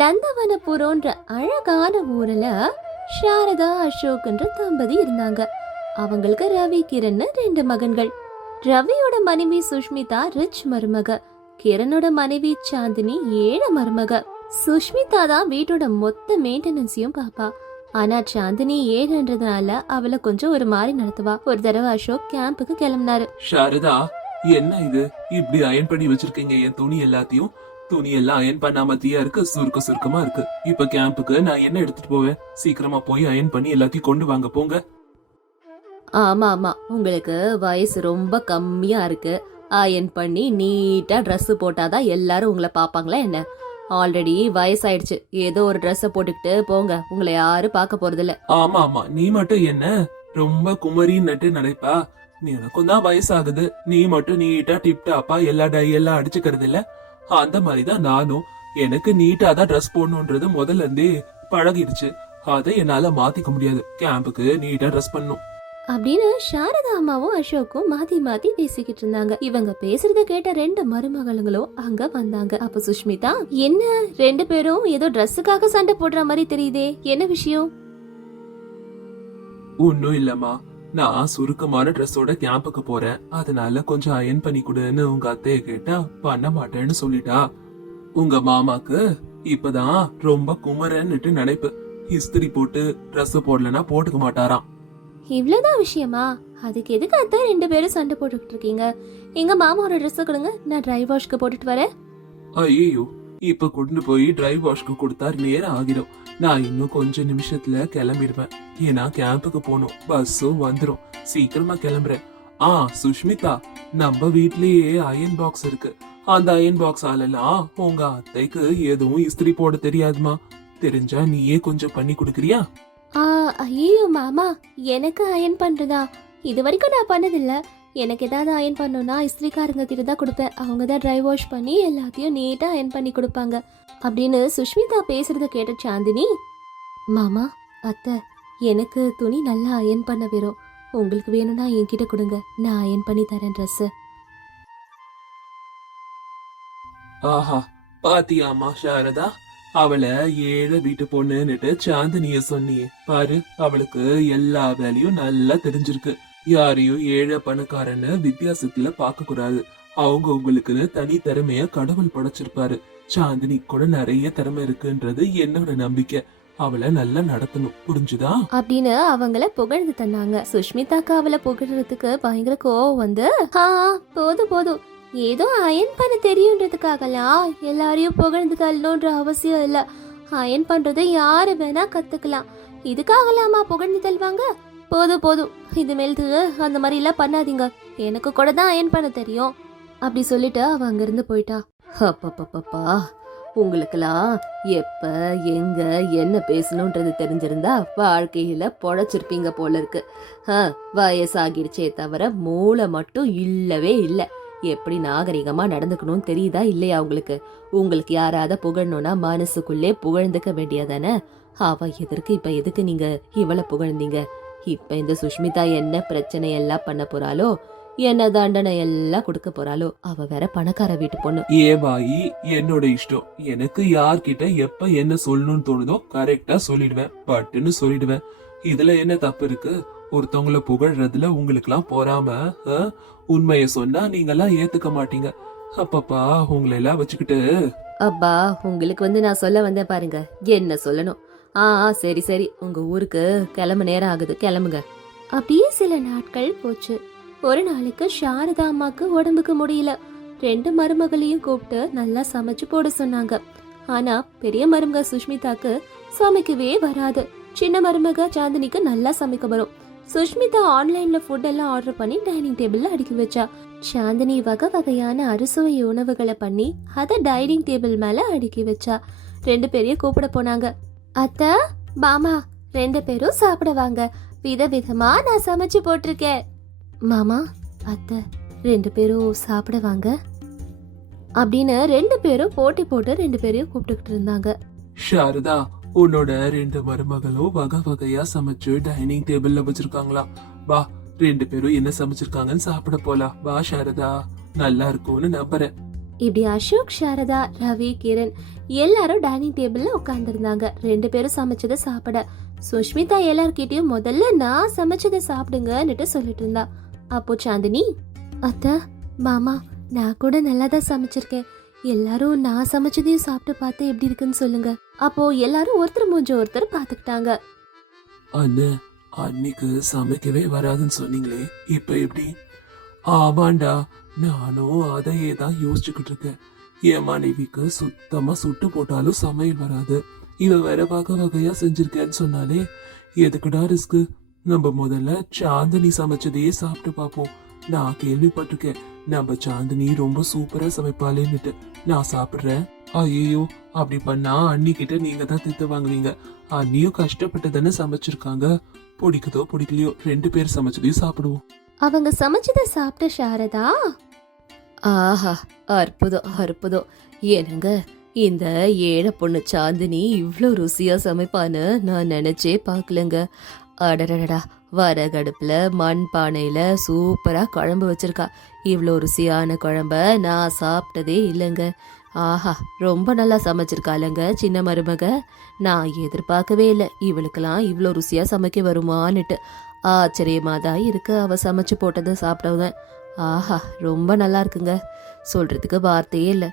நந்தவனபுரம்ன்ற அழகான ஊர்ல சாரதா அசோக்ன்ற தம்பதி இருந்தாங்க. அவங்களுக்கு ரவி கிரண் ரெண்டு மகன்கள். ரவியோட மனைவி சுஷ்மிதா ரிச் மருமக. கிரணோட மனைவி சாந்தினி ஏழை மருமக. சுஷ்மிதா தான் வீட்டோட மொத்த மெயின்டெனன்ஸையும் பாப்பா. ஆனா சாந்தினி ஏழுன்றதுனால அவளை கொஞ்சம் ஒரு மாதிரி நடத்துவா. ஒரு தடவை அசோக் கேம்புக்கு கிளம்பினாரு. சாரதா என்ன இது? இப்படி அயன் பண்ணி வச்சிருக்கீங்க என் துணி எல்லாத்தையும்? துணி எல்லாம் அயன் பண்ணாம தீயா இருக்கு சுருக்க சுருக்கமா இருக்கு. இப்ப கேம்புக்கு நான் என்ன எடுத்துட்டு போவேன்? சீக்கிரமா போய் அயன் பண்ணி எல்லாத்தையும் கொண்டு வாங்க போங்க. ஆமா ஆமா. உங்களுக்கு வயசு ரொம்ப கம்மியா இருக்கு. அயன் பண்ணி நீட்டா Dress போட்டாதான் எல்லாரும் உங்களை பாப்பாங்களா என்ன? ஆல்ரெடி வயசாயிடுச்சு. ஏதோ ஒரு Dress போட்டுக்கிட்டு போங்க. உங்களை யாரும் பார்க்க போறதில்ல. ஆமா ஆமா. நீ மட்டும் என்ன? ரொம்ப குமரின்னு நினைப்பா நீ எனக்கும் தான் வயசாகுது. நீ மட்டும் நீட்டா டிப் டாப்பா எல்லா டை எல்லாம் அடிச்சுக்கிறது இல்ல அந்த மாதிரிதான் நானும். எனக்கு நீட்டா தான் ட்ரெஸ் போடணுன்றது முதல்ல இருந்தே பழகிடுச்சு. அதை என்னால மாத்திக்க முடியாது. கேம்புக்கு நீட்டா ட்ரெஸ் பண்ணும். அப்படின்னு சாரதா அம்மாவும் அசோக்கும் மாத்தி மாத்தி பேசிக்கிட்டு இருந்தாங்க. இவங்க பேசுறத கேட்ட ரெண்டு மருமகளுங்களும் அங்க வந்தாங்க. அப்ப சுஷ்மிதா என்ன? ரெண்டு பேரும் ஏதோ ட்ரெஸ்ஸுக்காக சண்டை போடுற மாதிரி தெரியுதே. என்ன விஷயம்? ஒன்னும் இல்லம்மா. நான் சுருக்கமான ட்ரெஸ்ஸோட கேம்புக்கு போறேன். அதனால கொஞ்சம் அயன் பண்ணி கொடுன்னு உங்க அத்தைய கேட்டா பண்ண மாட்டேன்னு சொல்லிட்டா. உங்க மாமாக்கு இப்பதான் ரொம்ப குமரன்னுட்டு நினைப்பு. இஸ்திரி போட்டு Dress போடலன்னா போட்டுக்க மாட்டாராம். இவ்வளவுதான் விஷயமா? அதுக்கு எதுக்கு அத்தை ரெண்டு பேரும் சண்டை போட்டுக்கிட்டு இருக்கீங்க? எங்க மாமாவோட ட்ரெஸ் கொடுங்க நான் ட்ரை வாஷ்க்கு போட்டுட்டு வரேன். ஐயோ இப்ப கொண்டு போய் டிரை வாஷ்க்கு கொடுத்தா நேரம் ஆகிடும். நான் இன்னும் கொஞ்ச நிமிஷத்துல கிளம்பிடுவேன். ஏன்னா கேம்புக்கு போகணும். பஸ்ஸும் வந்துடும் சீக்கிரமா கிளம்புறேன். ஆ சுஷ்மிதா நம்ம வீட்லயே அயன் பாக்ஸ் இருக்கு. அந்த அயன் பாக்ஸ் ஆலெல்லாம் உங்க அத்தைக்கு எதுவும் இஸ்திரி போட தெரியாதுமா? தெரிஞ்சா நீயே கொஞ்சம் பண்ணி கொடுக்குறியா? ஆ ஐயோ மாமா எனக்கு அயன் பண்றதா? இது வரைக்கும் நான் பண்ணதில்ல. எனக்கு ஏதாவது அயன் பண்ணணும்னா இஸ்திரிக்காரங்க கிட்ட தான் கொடுப்பேன். அவங்க தான் ட்ரை வாஷ் பண்ணி எல்லாத்தையும் நீட்டாக அயன் பண்ணி கொடுப்பாங்க. அப்படின்னு சுஷ்மிதா பேசுறத கேட்ட சாந்தினி மாமா அத்தை எனக்கு துணி நல்லா அயன் பண்ண வரும். உங்களுக்கு வேணும்னா என்கிட்ட கொடுங்க. நான் அயன் பண்ணி தரேன் ட்ரெஸ்ஸு ஆஹா பாத்தியாமா சாரதா? அவளை ஏழை வீட்டு பொண்ணுன்னுட்டு சாந்தினிய சொன்னியே. பாரு அவளுக்கு எல்லா வேலையும் நல்லா தெரிஞ்சிருக்கு. யாரையும் ஏழை பணக்காரன்னு வித்தியாசத்துல பார்க்க கூடாது. அவங்க உங்களுக்குன்னு தனி திறமைய கடவுள் படைச்சிருப்பாரு. சாந்தினி கூட நிறைய திறமை இருக்குன்றது என்னோட நம்பிக்கை. அவளை நல்லா நடத்தணும். புரிஞ்சுதா? அப்படின்னு அவங்கள புகழ்ந்து தந்தாங்க. சுஷ்மிதாக்கு அவளை புகழ்றதுக்கு பயங்கர கோவம் வந்து ஆ போதும் போதும். ஏதோ அயன் பண்ண தெரியுன்றதுக்காகலாம் எல்லாரையும் புகழ்ந்து தள்ளணுன்ற அவசியம் இல்ல. அயன் பண்றதை யாரு வேணா கத்துக்கலாம். இதுக்காகலாமா புகழ்ந்து தள்ளுவாங்க போதும் போதும். இது மேல்து அந்த மாதிரி எல்லாம் பண்ணாதீங்க. எனக்கு கூட தான் அயன் பண்ண தெரியும். அப்படி சொல்லிட்டு அவ அங்கிருந்து போயிட்டா. அப்பப்பப்பா உங்களுக்கெல்லாம் எப்ப எங்க என்ன பேசணுன்றது தெரிஞ்சிருந்தா வாழ்க்கையில பொழைச்சிருப்பீங்க போல இருக்கு. ஆ, வயசாகிடுச்சே தவிர மூளை மட்டும் இல்லவே இல்லை. எப்படி நாகரிகமா நடந்துக்கணும்னு தெரியுதா இல்லையா உங்களுக்கு? உங்களுக்கு யாராவது புகழணும்னா மனசுக்குள்ளே புகழ்ந்துக்க வேண்டியதானே? அவ எதற்கு இப்ப எதுக்கு நீங்க இவளை புகழ்ந்தீங்க? இப்ப இந்த சுஷ்மிதா என்ன பிரச்சனை எல்லாம் பண்ண போறாளோ? என்ன தண்டனை எல்லாம் கொடுக்க போறாளோ அவ வேற பணக்கார வீட்டு பொண்ணு. ஏ பாயி என்னோட இஷ்டம். எனக்கு யார்கிட்ட எப்ப என்ன சொல்லணும்னு தோணுதோ கரெக்டா சொல்லிடுவேன். பட்டுன்னு சொல்லிடுவேன். இதுல என்ன தப்பு இருக்கு? ஒருத்தவங்கள புகழ்றதுல உங்களுக்குலாம் பொறாம ஆ? உண்மைய சொன்னா நீங்கெல்லாம் ஏத்துக்க மாட்டீங்க. அப்பப்பா உங்களை எல்லாம் வச்சுக்கிட்டு. அப்பா உங்களுக்கு வந்து நான் சொல்ல வந்தேன் பாருங்க. என்ன சொல்லணும்? ஆ ஆ, சரி சரி. உங்க ஊருக்கு கிளம்ப நேரம் ஆகுது. கிளம்புங்க. அப்படியே சில நாட்கள் போச்சு. ஒரு நாளைக்கு சாரதா அம்மாக்கு உடம்புக்கு முடியல. ரெண்டு மருமகளையும் கூப்பிட்டு நல்லா சமைச்சு போட சொன்னாங்க. ஆனா பெரிய மருமக சுஷ்மிதாக்கு சமைக்கவே வராது. சின்ன மருமக சாந்தினிக்கு நல்லா சமைக்க வரும். சுஷ்மிதா ஆன்லைன்ல ஃபுட் எல்லாம் ஆர்டர் பண்ணி டைனிங் டேபிள்ல அடுக்கி வச்சா. சாந்தினி வகை வகையான அறுசுவை உணவுகளை பண்ணி அதை டைனிங் டேபிள் மேல அடுக்கி வச்சா. ரெண்டு பேரையும் கூப்பிட போனாங்க. அத்த மாமா ரெண்டு பேரும் சாப்பிடுவாங்க விதவிதமா நான் சமைச்சு போட்டிருக்கேன். மாமா அத்தை ரெண்டு பேரும் சாப்பிட வாங்க அப்படின்னு ரெண்டு பேரும் போட்டி போட்டு ரெண்டு பேரையும் கூப்பிட்டுக்கிட்டு இருந்தாங்க. சாரதா உன்னோட ரெண்டு மருமகளும் வகை வகையா சமைச்சு டைனிங் டேபிள்ல வச்சிருக்காங்களாம் வா ரெண்டு பேரும் என்ன சமைச்சிருக்காங்கன்னு சாப்பிட போலாம். வா சாரதா. நல்லா இருக்கும்னு நம்புறேன். இப்படி அசோக் சாரதா ரவி கிரண் எல்லாரும் டைனிங் டேபிள்ல உட்காந்துருந்தாங்க ரெண்டு பேரும் சமைச்சதை சாப்பிட. சுஷ்மிதா எல்லார்கிட்டயும் முதல்ல நான் சமைச்சதை சாப்பிடுங்கன்னுட்டு சொல்லிட்டு இருந்தா. அப்போ சாந்தினி அத்தை மாமா நான் கூட நல்லா தான் சமைச்சிருக்கேன். எல்லாரும் நான் சமைச்சதையும் சாப்பிட்டு பார்த்து எப்படி இருக்குன்னு சொல்லுங்க. அப்போ எல்லாரும் ஒருத்தர் மூஞ்ச ஒருத்தர் பார்த்துக்கிட்டாங்க. அண்ணே அன்னைக்கு சமைக்கவே வராதுன்னு சொன்னீங்களே இப்போ எப்படி? ஆமாண்டா நானும் அதையே தான் யோசிச்சுக்கிட்டு இருக்கேன். என் மனைவிக்கு சுத்தமா சுட்டு போட்டாலும் சமையல் வராது. இவ வேற வகை வகையா செஞ்சிருக்கேன்னு சொன்னாலே எதுக்குடா ரிஸ்க்கு? நம்ம முதல்ல சாந்தினி சமைச்சதையே சாப்பிட்டு பார்ப்போம். நான் கேள்விப்பட்டிருக்கேன். நம்ம சாந்தினி ரொம்ப சூப்பரா சமைப்பாளேன்னுட்டு. நான் சாப்பிடுறேன். ஐயோ அப்படி பண்ணா அன்னிக்கிட்ட நீங்க தான் திட்டு வாங்குவீங்க அண்ணியும் கஷ்டப்பட்டு தானே சமைச்சிருக்காங்க. பிடிக்குதோ பிடிக்கலையோ ரெண்டு பேர் சமைச்சதையும் சாப்பிடுவோம். அவங்க சமைச்சதை சாப்பிட்ட சாரதா? ஆஹா அற்புதம் அற்புதம். ஏனுங்க இந்த ஏழை பொண்ணு சாந்தினி இவ்வளோ ருசியா சமைப்பான்னு நான் நினைச்சே பார்க்கலங்க. அடடடடா. வரகடுப்புல மண் பானையில் சூப்பரா குழம்பு வச்சிருக்கா. இவ்வளோ ருசியான குழம்ப நான் சாப்பிட்டதே இல்லைங்க. ஆஹா ரொம்ப நல்லா சமைச்சிருக்காளங்க சின்ன மருமக. நான் எதிர்பார்க்கவே இல்லை. இவளுக்கெல்லாம் இவ்வளோ ருசியா சமைக்க வருமான்னுட்டு. ஆச்சரியமா தான் இருக்கு அவ சமைச்சு போட்டதை சாப்பிட்டவங்க. ஆஹா ரொம்ப நல்லா இருக்குங்க. சொல்றதுக்கு வார்த்தையே இல்லை.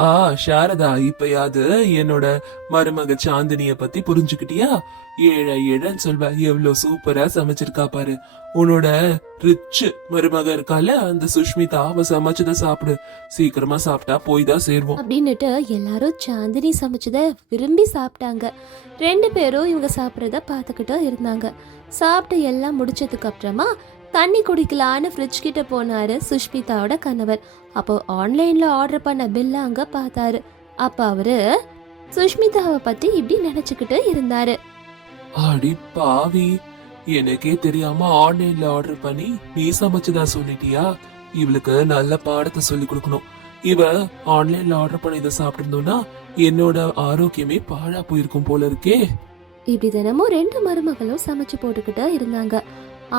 ஆ சாரதா இப்பயாவது என்னோட மருமக சாந்தினிய பத்தி புரிஞ்சுக்கிட்டியா? ஏழை ஏழன்னு சொல்வ எவ்வளவு சூப்பரா சமைச்சிருக்கா பாரு. உன்னோட ரிச் மருமக இருக்கால அந்த சுஷ்மிதா அவ சமைச்சதை சாப்பிடு. சீக்கிரமா சாப்பிட்டா போய் தான் சேர்வோம். அப்படின்னுட்டு எல்லாரும் சாந்தினி சமைச்சதை விரும்பி சாப்பிட்டாங்க. ரெண்டு பேரும் இவங்க சாப்பிட்றத பார்த்துக்கிட்டு இருந்தாங்க. சாப்பிட்டு எல்லாம் முடிச்சதுக்கு அப்புறமா தண்ணி குடிக்கலான்னு ஃப்ரிட்ஜ் கிட்ட போனாரு சுஷ்மிதாவோட கணவர். அப்போ ஆன்லைன்ல ஆர்டர் பண்ண பில்ல அங்க பார்த்தாரு. அப்ப அவரு சுஷ்மிதாவை பத்தி இப்படி நினைச்சுக்கிட்டு இருந்தாரு. அடி பாவி. எனக்கே தெரியாம ஆன்லைன்ல ஆர்டர் பண்ணி நீ சமைச்சதா சொல்லிட்டியா? இவளுக்கு நல்ல பாடத்தை சொல்லி கொடுக்கணும். இவ ஆன்லைன்ல ஆர்டர் பண்ணி இதை சாப்பிட்டிருந்தோம்னா என்னோட ஆரோக்கியமே பாழா போயிருக்கும் போல இருக்கே. இப்படி தினமும் ரெண்டு மருமகளும் சமைச்சு போட்டுக்கிட்டு இருந்தாங்க.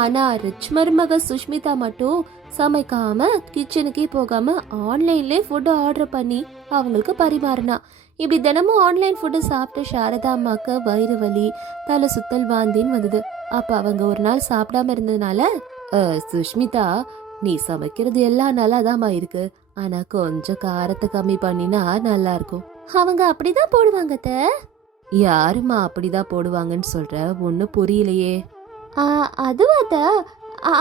ஆனா ரிச் மருமக சுஷ்மிதா மட்டும் சமைக்காம கிச்சனுக்கே போகாம ஆன்லைன்லயே ஃபுட்டு ஆர்டர் பண்ணி அவங்களுக்கு பரிமாறினா. இப்படி தினமும் ஆன்லைன் ஃபுட்டு சாப்பிட்டு சாரதா அம்மாவுக்கு வயிறு வலி தலை சுத்தல் வாந்தின்னு வந்தது. அப்ப அவங்க ஒரு நாள் சாப்பிடாம இருந்ததுனால சுஷ்மிதா நீ சமைக்கிறது எல்லாம் நல்லாதாம்மா இருக்கு. ஆனா கொஞ்சம் காரத்தை கம்மி பண்ணினா நல்லா இருக்கும் அவங்க அப்படிதான் போடுவாங்க யாருமா யாரும்மா அப்படிதான் போடுவாங்கன்னு சொல்ற? ஒன்றும் புரியலையே. அதுவாத்த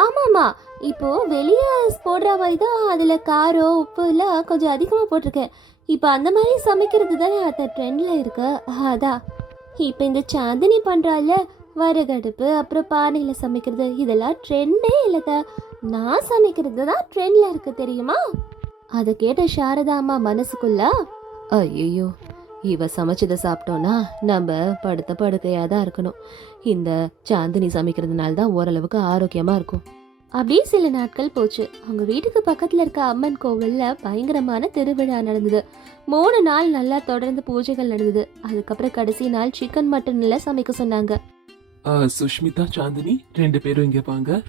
ஆமாம்மா. இப்போ வெளியே போடுற மாதிரி தான் அதில் காரம் உப்பு எல்லாம் கொஞ்சம் அதிகமாக போட்டிருக்கேன். இப்போ அந்த மாதிரி சமைக்கிறது தானே அத்த ட்ரெண்டில் இருக்கு. அதான் இப்போ இந்த சாந்தினி பண்ணுறால வரகடுப்பு அப்புறம் பானையில் சமைக்கிறது இதெல்லாம் ட்ரெண்டே இல்லைதா நான் சமைக்கிறது தான் ட்ரெண்டில் இருக்கு தெரியுமா? அதை கேட்ட சாரதா அம்மா மனசுக்குள்ள ஐயோ இவ சமைச்சதை சாப்பிட்டோன்னா நம்ம படுத்த படுக்கையாக தான் இருக்கணும். இந்த சாந்தினி சமைக்கிறதுனால தான் ஓரளவுக்கு ஆரோக்கியமாக இருக்கும். அப்படியே சில நாட்கள் போச்சு. அவங்க வீட்டுக்கு பக்கத்தில் இருக்க அம்மன் கோவிலில் பயங்கரமான திருவிழா நடந்தது. மூணு நாள் நல்லா தொடர்ந்து பூஜைகள் நடந்தது. அதுக்கப்புறம் கடைசி நாள் சிக்கன் மட்டன்ல சமைக்க சொன்னாங்க. ஆ, சுஷ்மிதா சாந்தினி ரெண்டு பேரும் இங்க வாங்க.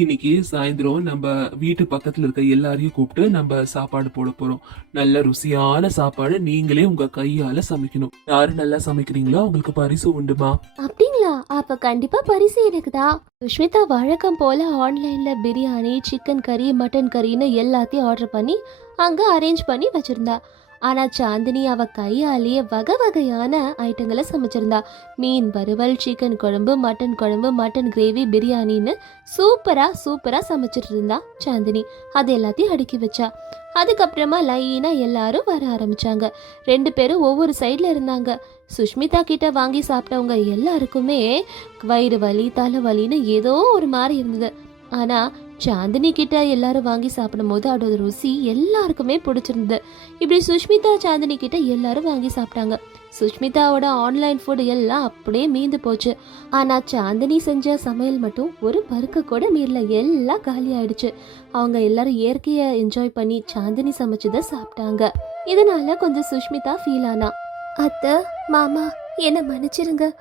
இன்னைக்கு சாயந்தரம் நம்ம வீட்டு பக்கத்தில் இருக்க எல்லாரையும் கூப்பிட்டு நம்ம சாப்பாடு போட போறோம். நல்ல ருசியான சாப்பாடு நீங்களே உங்க கையால சமைக்கணும். யாரு நல்லா சமைக்கிறீங்களோ அவங்களுக்கு பரிசு உண்டுமா? அப்படிங்களா? அப்ப கண்டிப்பா பரிசு இருக்குதா சுஷ்மிதா வழக்கம் போல ஆன்லைன்ல பிரியாணி சிக்கன் கறி மட்டன் கறின்னு எல்லாத்தையும் ஆர்டர் பண்ணி அங்க அரேஞ்ச் பண்ணி வச்சிருந்தா. ஆனா சாந்தினி அவ கையாலேயே வகை வகையான ஐட்டங்களை சமைச்சிருந்தா. மீன் வறுவல் சிக்கன் குழம்பு மட்டன் குழம்பு மட்டன் கிரேவி பிரியாணின்னு சூப்பரா சூப்பரா சமைச்சிட்டு இருந்தா சாந்தினி. அது எல்லாத்தையும் அடுக்கி வச்சா. அதுக்கப்புறமா லைனா எல்லாரும் வர ஆரம்பிச்சாங்க. ரெண்டு பேரும் ஒவ்வொரு சைட்ல இருந்தாங்க. சுஷ்மிதா கிட்ட வாங்கி சாப்பிட்டவங்க எல்லாருக்குமே வயிறு வலி தலை வலின்னு ஏதோ ஒரு மாதிரி இருந்தது. ஆனா சாந்தினி கிட்ட எல்லாரும் வாங்கி சாப்பிடும் போது அதோட ருசி எல்லாருக்குமே பிடிச்சிருந்தது. இப்படி சுஷ்மிதா சாந்தினி கிட்ட எல்லாரும் வாங்கி சாப்பிட்டாங்க. சுஷ்மிதாவோட ஆன்லைன் ஃபுட் எல்லாம் அப்படியே மீந்து போச்சு. ஆனா சாந்தினி செஞ்ச சமையல் மட்டும் ஒரு பருக்க கூட மீறல. எல்லாம் காலி ஆயிடுச்சு. அவங்க எல்லாரும் இயற்கையை என்ஜாய் பண்ணி சாந்தினி சமைச்சதை சாப்பிட்டாங்க. இதனால கொஞ்சம் சுஷ்மிதா ஃபீல் ஆனா. அத்தை மாமா என்னை மன்னிச்சிருங்க.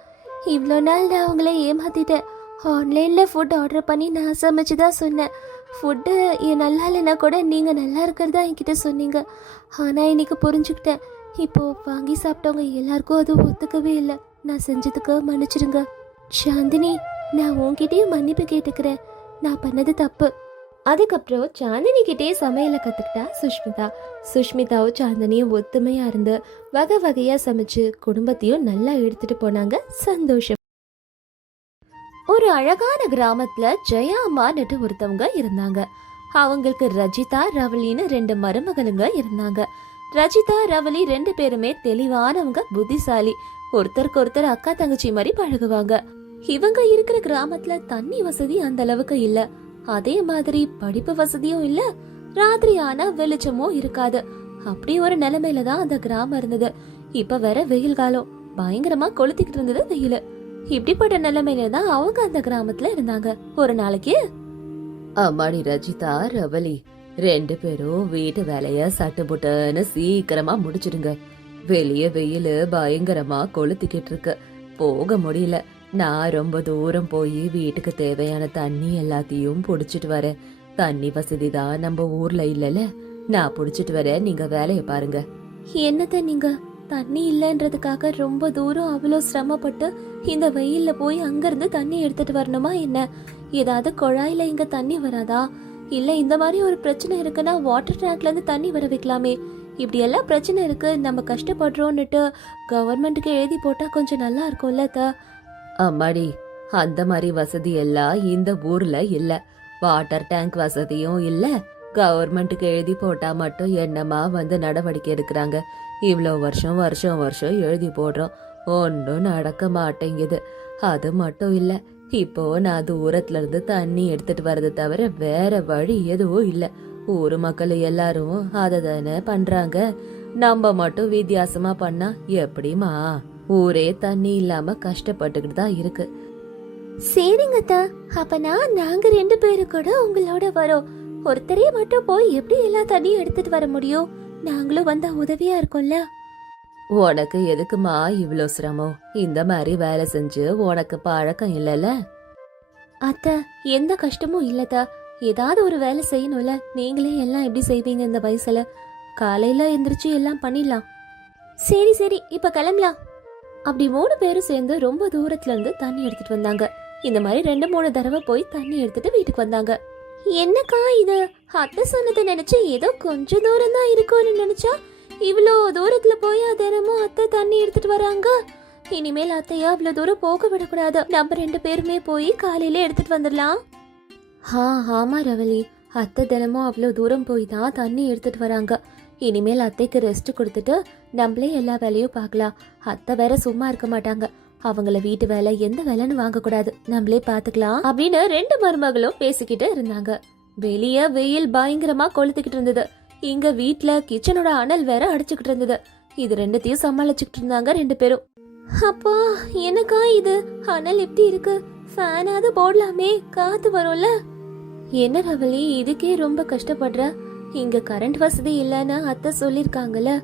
இவ்வளோ நாள் நான் அவங்கள ஏமாத்திட்டேன். ஆன்லைனில் ஃபுட் ஆர்டர் பண்ணி நான் சமைச்சு தான் சொன்னேன் ஃபுட்டு நல்லா இல்லைன்னா கூட நீங்கள் நல்லா இருக்கிறதா என்கிட்ட சொன்னீங்க. ஆனால் இன்றைக்கி புரிஞ்சுக்கிட்டேன். இப்போது வாங்கி சாப்பிட்டவங்க எல்லாருக்கும் அது ஒத்துக்கவே இல்லை. நான் செஞ்சதுக்கு மன்னிச்சிடுங்க. சாந்தினி நான் உன்கிட்டயும் மன்னிப்பு கேட்டுக்கிறேன். நான் பண்ணது தப்பு. அதுக்கப்புறம் சாந்தினிகிட்டே சமையலை கற்றுக்கிட்டா சுஷ்மிதா. சுஷ்மிதாவும் சாந்தினியும் ஒத்துமையாக இருந்து வகை வகையாக சமைச்சு குடும்பத்தையும் நல்லா எடுத்துகிட்டு போனாங்க. சந்தோஷம். ஒரு அழகான கிராமத்துல ஜெயா அம்மான்னுட்டு ஒருத்தவங்க இருந்தாங்க. அவங்களுக்கு ரஜிதா ரவலின்னு ரெண்டு மருமகளுங்க இருந்தாங்க. ரஜிதா ரவலி ரெண்டு பேருமே தெளிவானவங்க புத்திசாலி. ஒருத்தருக்கு ஒருத்தர் அக்கா தங்கச்சி மாதிரி பழகுவாங்க. இவங்க இருக்கிற கிராமத்துல தண்ணி வசதி அந்த அளவுக்கு இல்ல. அதே மாதிரி படிப்பு வசதியும் இல்ல. ராத்திரி ஆனா வெளிச்சமும் இருக்காது. அப்படி ஒரு நிலைமையில தான் அந்த கிராமம் இருந்தது. இப்ப வேற வெயில் காலம். பயங்கரமா கொளுத்திக்கிட்டு இருந்தது வெயில். இப்படிப்பட்ட நிலைமையில தான் அவங்க அந்த கிராமத்துல இருந்தாங்க. ஒரு நாளைக்கு? அம்மாடி ரஜிதா ரவலி ரெண்டு பேரும் வீட்டு வேலைய சட்டு புட்டுன்னு சீக்கிரமா முடிச்சிடுங்க. வெளிய வெயில் பயங்கரமா கொளுத்திக்கிட்டு இருக்கு. போக முடியல. நான் ரொம்ப தூரம் போய் வீட்டுக்கு தேவையான தண்ணி எல்லாத்தையும் புடிச்சிட்டு வரேன். தண்ணி வசதி தான் நம்ம ஊர்ல இல்லல நான் புடிச்சிட்டு வரேன். நீங்க வேலைய பாருங்க. என்னத்த நீங்க? தண்ணி இல்லைன்றதுக்காக ரொம்ப தூரம் அவ்வளோ சிரமப்பட்டு இந்த வெயில்ல போய் அங்கேருந்து தண்ணி எடுத்துட்டு வரணுமா என்ன? ஏதாவது குழாயில இங்க தண்ணி வராதா? இல்ல இந்த மாதிரி ஒரு பிரச்சனை இருக்குன்னா வாட்டர் டேங்க்ல இருந்து தண்ணி வர வைக்கலாமே. இப்படி எல்லாம் பிரச்சனை இருக்கு. நம்ம கஷ்டப்படுறோம்னுட்டு கவர்மெண்ட்டுக்கு எழுதி போட்டா கொஞ்சம் நல்லா இருக்கும்ல த அம்மாடி அந்த மாதிரி வசதி எல்லாம் இந்த ஊர்ல இல்ல. வாட்டர் டேங்க் வசதியும் இல்ல. கவர்மெண்ட்டுக்கு எழுதி போட்டா மட்டும் என்னமா வந்து நடவடிக்கை எடுக்கிறாங்க? இவ்வளோ வருஷம் வருஷம் வருஷம் எழுதி போடுறோம். ஒன்றும் நடக்க மாட்டேங்குது. அது மட்டும் இல்லை இப்போ நான் தூரத்துல இருந்து தண்ணி எடுத்துட்டு வர்றது தவிர வேற வழி எதுவும் இல்லை. ஊர் மக்கள் எல்லாரும் அதை தானே பண்றாங்க. நம்ம மட்டும் வித்தியாசமா பண்ணா எப்படிமா ஊரே தண்ணி இல்லாம கஷ்டப்பட்டுக்கிட்டு தான் இருக்கு. சரிங்க அத்தா. அப்பனா நாங்க ரெண்டு பேரும் கூட உங்களோட வரோம். ஒருத்தரே மட்டும் போய் எப்படி எல்லா தண்ணியும் எடுத்துட்டு வர முடியும்? நாங்களும் வந்தா உதவியா இருக்கும்ல? உனக்கு எதுக்குமா இவ்ளோ சிரமம்? இந்த மாதிரி வேலை செஞ்சு உனக்கு பழக்கம் இல்லைல்ல அத்தை எந்த கஷ்டமும் இல்லதா ஏதாவது ஒரு வேலை செய்யணும்ல? நீங்களே எல்லாம் எப்படி செய்வீங்க இந்த வயசுல? காலையில எந்திரிச்சு எல்லாம் பண்ணிடலாம். சரி சரி இப்ப கிளம்பலாம். அப்படி மூணு பேரும் சேர்ந்து ரொம்ப தூரத்துல இருந்து தண்ணி எடுத்துட்டு வந்தாங்க. இந்த மாதிரி ரெண்டு மூணு தடவை போய் தண்ணி எடுத்துட்டு வீட்டுக்கு வந்தாங்க. என்னக்கா இது? அத்தை சொன்னதை நினைச்சு ஏதோ கொஞ்ச தூரம் தான் இருக்கும்னு நினைச்சா இவ்வளோ தூரத்துல போய் தினமும் அத்தை தண்ணி எடுத்துட்டு வராங்க? இனிமேல் அத்தையா அவ்வளோ தூரம் போக விடக்கூடாது. நம்ம ரெண்டு பேருமே போய் காலையில எடுத்துட்டு வந்துடலாம். ஆ ஆமா ரவலி. அத்தை தினமும் அவ்வளோ தூரம் போய் தான் தண்ணி எடுத்துட்டு வராங்க. இனிமேல் அத்தைக்கு ரெஸ்ட் கொடுத்துட்டு நம்மளே எல்லா வேலையும் பார்க்கலாம். அத்தை வேற சும்மா இருக்க மாட்டாங்க. அவங்கள வீட்டு வேலை எந்த வேலைன்னு வாங்கக்கூடாது. நம்மளே பார்த்துக்கலாம் அப்படின்னு ரெண்டு மருமகளும் பேசிக்கிட்டு இருந்தாங்க. வெளிய வெயில் பயங்கரமா கொளுத்துக்கிட்டு இருந்தது. இங்க வீட்ல கிச்சனோட அனல் வேற அடிச்சுக்கிட்டு இருந்தது. இது ரெண்டுத்தையும் சமாளிச்சுக்கிட்டு இருந்தாங்க ரெண்டு பேரும். அப்பா எனக்கா இது? அனல் எப்படி இருக்கு? ஃபேனாவது போடலாமே காத்து வரும்ல. என்ன ரவலி இதுக்கே ரொம்ப கஷ்டப்படுற? இங்க கரண்ட் வசதி இல்லைன்னு அத்தை சொல்லிருக்காங்கல்ல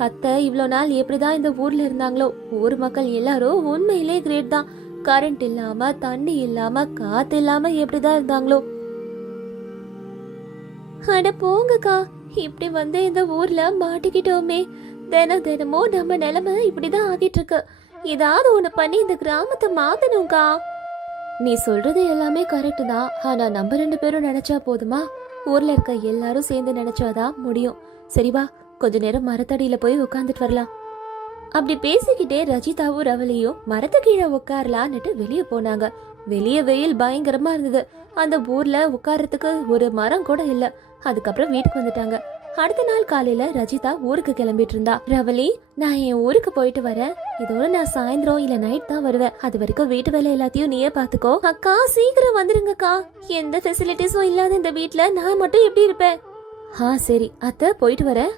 கத்தை இவ்வளோ நாள் எப்படிதான் இந்த ஊர்ல இருந்தாங்களோ? ஊர் மக்கள் எல்லாரும் உண்மையிலே கிரேட் தான். கரண்ட் இல்லாம தண்ணி இல்லாம காத்து இல்லாம எப்படிதான் இருந்தாங்களோ? அட போங்கக்கா இப்படி வந்து இந்த ஊர்ல மாட்டிக்கிட்டோமே. தினம் தினமும் நம்ம நிலைமை இப்படிதான் ஆகிட்டு இருக்கு ஏதாவது ஒண்ணு பண்ணி இந்த கிராமத்தை மாத்தணும்க்கா. நீ சொல்றது எல்லாமே கரெக்ட் தான். ஆனா நம்ம ரெண்டு பேரும் நினைச்சா போதுமா? ஊர்ல இருக்க எல்லாரும் சேர்ந்து நினைச்சாதான் முடியும். சரி வா கொஞ்ச நேரம் மரத்தடியில போய் உட்காந்துட்டு வரலாம். அப்படி பேசிக்கிட்டே ரஜிதாவும் ரவலியும் மரத்து கீழே உட்காரலான்னுட்டு வெளியே போனாங்க. வெளியே வெயில் பயங்கரமா இருந்தது. அந்த ஊர்ல உட்காரத்துக்கு ஒரு மரம் கூட இல்ல. அதுக்கப்புறம் வீட்டுக்கு வந்துட்டாங்க. அடுத்த நாள் காலையில ரஜிதா ஊருக்கு கிளம்பிட்டு இருந்தா. ரவலி நான் என் ஊருக்கு போயிட்டு வரேன். இதோட நான் சாயந்தரம் இல்ல நைட் தான் வருவேன். அது வரைக்கும் வீட்டு வேலை எல்லாத்தையும் நீயே பாத்துக்கோ. அக்கா சீக்கிரம் வந்துருங்கக்கா. எந்த ஃபெசிலிட்டிஸும் இல்லாத இந்த வீட்டுல நான் மட்டும் எப்படி இருப்பேன்? ஆ சரி. அத்தை போயிட்டு வரேன்.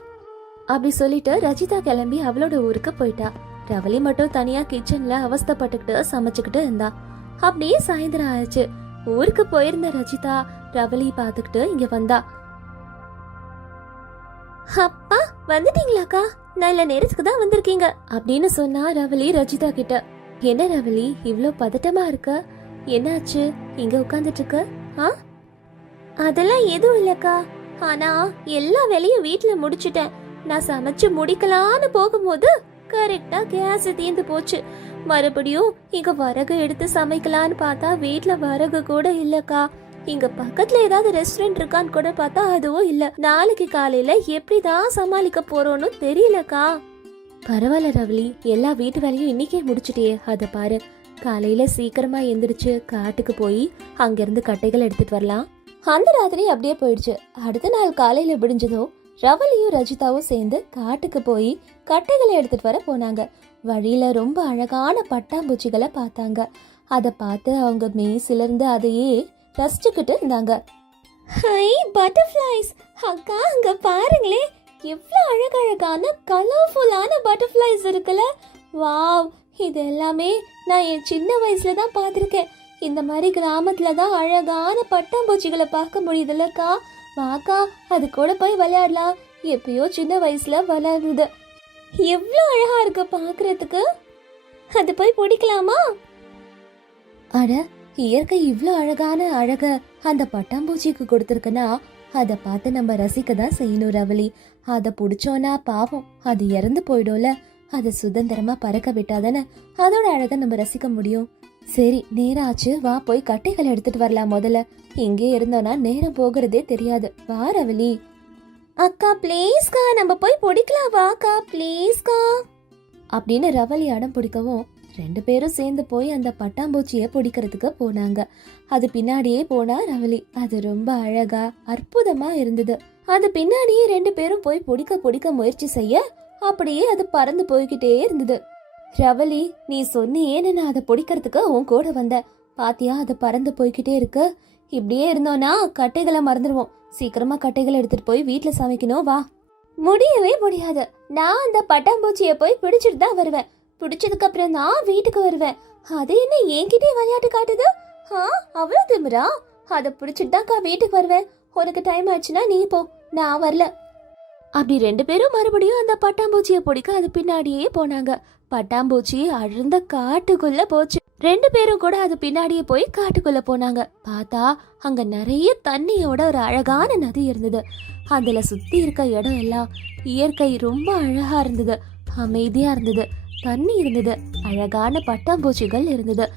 அப்படி சொல்லிட்டு ரஜிதா கிளம்பி அவளோட ஊருக்கு போயிட்டா. ரவளி மட்டும் தனியா கிச்சன்ல அவஸ்தப்பட்டுக்கிட்டு சமைச்சுக்கிட்டு இருந்தா. அப்படியே சாயந்தரம் ஆயிடுச்சு. ஊருக்கு போயிருந்த ரஜிதா ரவளி பாத்துக்கிட்டு இங்க வந்தா. அப்பா வந்துட்டீங்களாக்கா? நல்ல நேரத்துக்கு தான் வந்திருக்கீங்க. அப்படின்னு சொன்னா ரவளி ரஜிதா கிட்ட. என்ன ரவளி இவ்ளோ பதட்டமா இருக்க? என்னாச்சு? இங்க உட்கார்ந்துட்டு இருக்க ஆ? அதெல்லாம் எதுவும் இல்லக்கா. ஆனா எல்லா வேலையும் வீட்டுல முடிச்சிட்டேன். நான் சமைச்சு முடிக்கலான்னு போகும்போது கரெக்டா கேஸ் தீர்ந்து போச்சு. மறுபடியும் இங்க வரகு எடுத்து சமைக்கலான்னு பார்த்தா வீட்ல வரகு கூட இல்லக்கா. இங்க பக்கத்துல ஏதாவது ரெஸ்டாரண்ட் இருக்கான்னு கூட பார்த்தா அதுவும் இல்ல. நாளைக்கு காலையில எப்படிதான் சமாளிக்க போறோம்னு தெரியலக்கா. பரவாயில்ல ரவலி எல்லா வீட்டு வேலையும் இன்னைக்கே முடிச்சிட்டியே. அத பாரு. காலையில சீக்கிரமா எந்திரிச்சு காட்டுக்கு போய் அங்கிருந்து கட்டைகள் எடுத்துட்டு வரலாம். அந்த ராத்திரி அப்படியே போயிடுச்சு. அடுத்த நாள் காலையில விடிஞ்சதும் ரவலியும் ரஜிதாவும் சேர்ந்து காட்டுக்கு போய் கட்டைகளை எடுத்துட்டு வர போனாங்க. வழியில ரொம்ப அழகான பட்டாம்பூச்சிகளை பார்த்தாங்க. அதை பார்த்து அவங்க மெய் அதையே ரசிச்சுக்கிட்டு இருந்தாங்க. ஹை பட்டர்ஃப்ளைஸ் அக்கா அங்க பாருங்களே. எவ்வளோ அழகழகான கலர்ஃபுல்லான பட்டர்ஃப்ளைஸ் இருக்குல்ல. வாவ் இது எல்லாமே நான் என் சின்ன வயசுல தான் பார்த்துருக்கேன். இந்த மாதிரி கிராமத்துல தான் அழகான பட்டாம்பூச்சிகளை பார்க்க முடியுதுல்லக்கா. வாக்கா அது கூட போய் விளையாடலாம். எப்பயோ சின்ன வயசுல விளையாடுது எவ்வளோ அழகா இருக்கு பார்க்கறதுக்கு அது போய் பிடிக்கலாமா? அட இயற்கை இவ்வளோ அழகான அழக அந்த பட்டாம்பூச்சிக்கு கொடுத்துருக்குன்னா அதை பார்த்து நம்ம ரசிக்க தான் செய்யணும் ரவலி. அதை பிடிச்சோன்னா பாவம் அது இறந்து போயிடும்ல. அதை சுதந்திரமா பறக்க விட்டாதானே அதோட அழகை நம்ம ரசிக்க முடியும். சரி நேராச்சு. வா போய் கட்டைகள் எடுத்துட்டு வரலாம் முதல்ல. இங்கே இருந்தோம்னா நேரம் போகிறதே தெரியாது. வா ரவலி. அக்கா ப்ளீஸ்க்கா நம்ம போய் பிடிக்கலாம். வாக்கா ப்ளீஸ்க்கா அப்படின்னு ரவலி அடம் பிடிக்கவும் ரெண்டு பேரும் சேர்ந்து போய் அந்த பட்டாம்பூச்சியை பிடிக்கிறதுக்கு போனாங்க. அது பின்னாடியே போனா ரவலி. அது ரொம்ப அழகா அற்புதமா இருந்தது. அது பின்னாடியே ரெண்டு பேரும் போய் பிடிக்க பிடிக்க முயற்சி செய்ய அப்படியே அது பறந்து போய்கிட்டே இருந்தது. ரவலி நீ சொன்னியே நான் அதை பிடிக்கிறதுக்கு உன் கூட வந்த பாத்தியா அது பறந்து போய்கிட்டே இருக்கு. இப்படியே இருந்தோம்னா கட்டைகளை மறந்துடுவோம். சீக்கிரமா கட்டைகளை எடுத்துட்டு போய் வீட்டுல சமைக்கணும் வா. முடியவே முடியாது. நான் அந்த பட்டாம்பூச்சியை போய் பிடிச்சிட்டு தான் வருவேன். பிடிச்சதுக்கு அப்புறம் நான் வீட்டுக்கு வருவேன். அது என்ன என்கிட்டே விளையாட்டு காட்டுது? ஆ அவ்வளவு திமிரா? அதை பிடிச்சிட்டு தான்க்கா வீட்டுக்கு வருவேன். உனக்கு டைம் ஆச்சுன்னா நீ போ. நான் வரல. அப்படி ரெண்டு பேரும் மறுபடியும் அந்த பட்டாம்பூச்சியை பிடிக்க அது பின்னாடியே போனாங்க. பட்டாம்பூச்சி அழுந்த காட்டுக்குள்ள போச்சு. ரெண்டு பேரும் கூட அது பின்னாடியே போய் காட்டுக்குள்ள போனாங்க. பார்த்தா அங்க நிறைய தண்ணியோட ஒரு அழகான நதி இருந்தது. அதுல சுத்தி இருக்க இடம் எல்லாம் இயற்கை ரொம்ப அழகா இருந்தது. அமைதியா இருந்தது. தண்ணி இருந்தது. அழகான பட்டாம்பூச்சிகள் இருந்தது.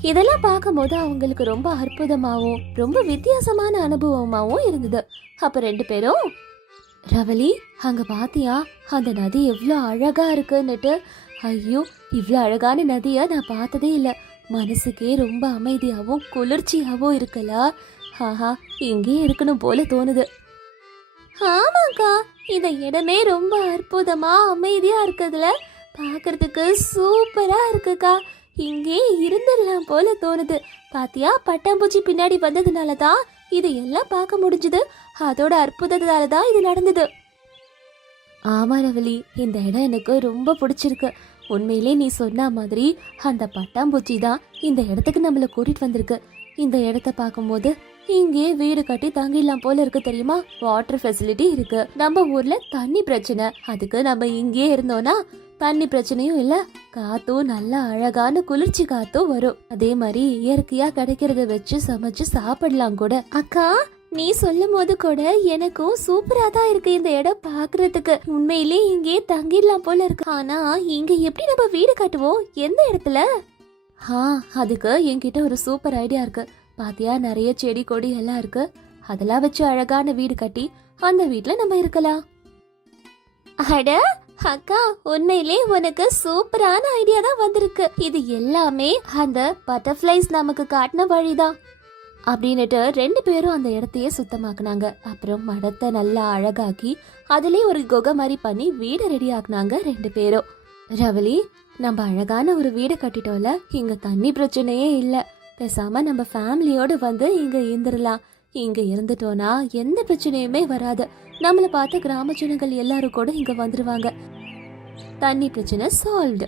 இதெல்லாம் பார்க்கும்போது அவங்களுக்கு ரொம்ப அற்புதமாவும் ரொம்ப வித்தியாசமான அனுபவமாவும் இருந்தது. அப்ப ரெண்டு பேரும் ரவலி அங்க பாத்தியா? அந்த நதி எவ்வளோ அழகா இருக்குன்னுட்டு. ஐயோ இவ்வளோ அழகான நதியை நான் பார்த்ததே இல்லை. மனசுக்கே ரொம்ப அமைதியாகவும் குளிர்ச்சியாகவும் இருக்கல ஆஹா இங்கேயே இருக்கணும் போல தோணுது. ஆமாக்கா இந்த இடமே ரொம்ப அற்புதமா அமைதியா இருக்குதுல. பார்க்கறதுக்கு சூப்பரா இருக்குக்கா. இங்கே இருந்துடலாம் போல தோணுது. பாத்தியா? பட்டாம்பூச்சி பின்னாடி வந்ததுனால தான் இது எல்லாம் பார்க்க முடிஞ்சது. அதோட அற்புதத்தால தான் இது நடந்தது. ஆமா ரவலி. இந்த இடம் எனக்கு ரொம்ப பிடிச்சிருக்கு. உண்மையிலே நீ சொன்ன மாதிரி அந்த பட்டாம்பூச்சி தான் இந்த இடத்துக்கு நம்மளை கூட்டிட்டு வந்திருக்கு. இந்த இடத்த பார்க்கும்போது இங்கே வீடு கட்டி தங்கிடலாம் போல இருக்கு தெரியுமா? வாட்டர் ஃபெசிலிட்டி இருக்கு. நம்ம ஊர்ல தண்ணி பிரச்சனை. அதுக்கு நம்ம இங்கே இருந்தோம்னா தண்ணி பிரச்சனையும் இல்ல காத்தும் நல்ல அழகான குளிர்ச்சி காத்தும் வரும். அதே மாதிரி இயற்கையா கிடைக்கிறத வச்சு சமைச்சு சாப்பிடலாம் கூட. அக்கா நீ சொல்லும் போது கூட எனக்கும் சூப்பரா தான் இருக்கு இந்த இடம் பாக்குறதுக்கு. உண்மையிலே இங்கே தங்கிடலாம் போல இருக்கு. ஆனா இங்க எப்படி நம்ம வீடு கட்டுவோம்? எந்த இடத்துல? ஆ அதுக்கு என்கிட்ட ஒரு சூப்பர் ஐடியா இருக்கு. பாத்தியா நிறைய செடி கொடி எல்லாம் இருக்கு. அதெல்லாம் வச்சு அழகான வீடு கட்டி அந்த வீட்ல நம்ம இருக்கலாம். அட அக்கா உண்மையிலே உனக்கு சூப்பரான ஐடியா தான் வந்திருக்கு. இது எல்லாமே அந்த பட்டர்ஃப்ளைஸ் நமக்கு காட்டின வழிதான். அப்படின்னுட்டு ரெண்டு பேரும் அந்த இடத்தையே சுத்தமாக்குனாங்க. அப்புறம் மடத்தை நல்லா அழகாக்கி அதுலயே ஒரு குகை மாதிரி பண்ணி வீடு ரெடி ஆக்குனாங்க ரெண்டு பேரும். ரவலி நம்ம அழகான ஒரு வீடை கட்டிட்டோம்ல இங்க தண்ணி பிரச்சனையே இல்லை. பேசாம நம்ம ஃபேமிலியோடு வந்து இங்க இருந்துடலாம். இங்க இருந்துட்டோம்னா எந்த பிரச்சனையுமே வராது. நம்மள பார்த்து கிராம ஜனங்கள் எல்லாரும் கூட இங்க வந்துருவாங்க. தண்ணி பிரச்சனை சால்வ்டு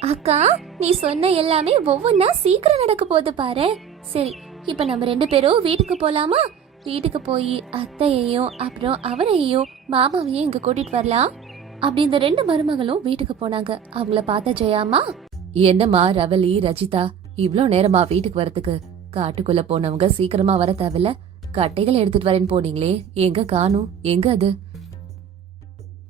அக்கா நீ சொன்ன எல்லாமே ஒவ்வொன்னா சீக்கிரம் நடக்க போகுது பாரு. சரி இப்ப நம்ம ரெண்டு பேரும் வீட்டுக்கு போலாமா? வீட்டுக்கு போய் அத்தையையும் அப்புறம் அவரையும் மாமாவையும் இங்க கூட்டிட்டு வரலாம். அப்படி இந்த ரெண்டு மருமகளும் வீட்டுக்கு போனாங்க. அவங்கள பார்த்த ஜெயாமா என்னம்மா ரவலி ரஜிதா இவ்ளோ நேரமா வீட்டுக்கு வரதுக்கு காட்டுக்குள்ள போனவங்க சீக்கிரமா வர தேவையில்ல. கட்டைகள் எடுத்துட்டு வரேன்னு போனீங்களே. எங்க காணும் எங்க அது?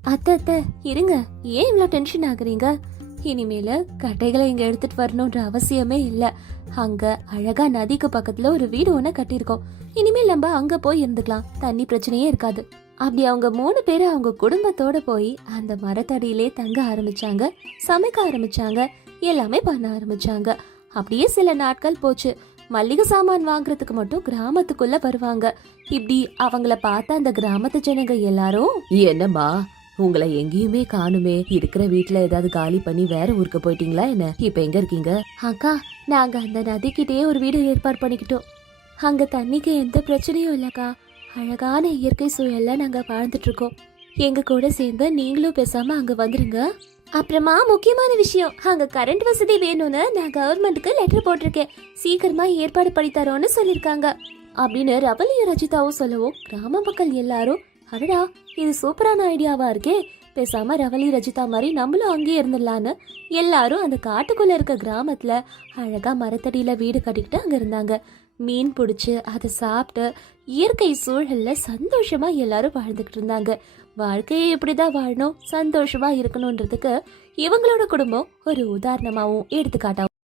அத்தை அத்தை இருங்க. ஏன் இவ்வளோ டென்ஷன் ஆகுறீங்க? இனிமேல கட்டைகளை இங்க எடுத்துட்டு வரணும்ன்ற அவசியமே இல்ல. அங்க அழகா நதிக்கு பக்கத்துல ஒரு வீடு ஒன்று கட்டியிருக்கோம். இனிமேல் நம்ம அங்க போய் இருந்துக்கலாம். தண்ணி பிரச்சனையே இருக்காது. அப்படி அவங்க மூணு பேரும் அவங்க குடும்பத்தோட போய் அந்த மரத்தடியிலே தங்க ஆரம்பிச்சாங்க. சமைக்க ஆரம்பிச்சாங்க. எல்லாமே பண்ண ஆரம்பிச்சாங்க. அப்படியே சில நாட்கள் போச்சு. மல்லிகை சாமான் வாங்குறதுக்கு மட்டும் கிராமத்துக்குள்ள வருவாங்க. இப்படி அவங்கள பார்த்த அந்த கிராமத்து ஜனங்க எல்லாரும் என்னம்மா உங்களை எங்கேயுமே காணுமே. இருக்கிற வீட்ல ஏதாவது காலி பண்ணி வேற ஊருக்கு போயிட்டீங்களா என்ன? இப்ப எங்க இருக்கீங்க? அக்கா நாங்க அந்த நதிக்கிட்டே ஒரு வீடு ஏற்பாடு பண்ணிக்கிட்டோம். அங்க தண்ணிக்கு எந்த பிரச்சனையும் இல்லக்கா. அழகான இயற்கை சூழல்ல நாங்க வாழ்ந்துட்டு இருக்கோம். எங்க கூட சேர்ந்து நீங்களும் பேசாம அங்க வந்துருங்க. அப்புறமா முக்கியமான விஷயம். அங்க கரண்ட் வசதி வேணும்னு நான் கவர்மெண்ட்டுக்கு லெட்டர் போட்டிருக்கேன். சீக்கிரமா ஏற்பாடு பண்ணி தரோன்னு சொல்லிருக்காங்க. அப்படின்னு ரவலியும் ரஜிதாவும் சொல்லவும் கிராம மக்கள் எல்லாரும் அடடா இது சூப்பரான ஐடியாவா இருக்கே. பேசாம ரவலி ரஜிதா மாதிரி நம்மளும் அங்கேயே இருந்துடலான்னு எல்லாரும் அந்த காட்டுக்குள்ள இருக்க கிராமத்துல அழகா மரத்தடியில வீடு கட்டிக்கிட்டு அங்க இருந்தாங்க. மீன் பிடிச்சு அதை சாப்பிட்டு இயற்கை சூழல்ல சந்தோஷமா எல்லாரும் வாழ்ந்துகிட்டு இருந்தாங்க. வாழ்க்கையை இப்படிதான் வாழணும் சந்தோஷமா இருக்கணும்ன்றதுக்கு இவங்களோட குடும்பம் ஒரு உதாரணமாகவும் எடுத்துக்காட்டாகவும்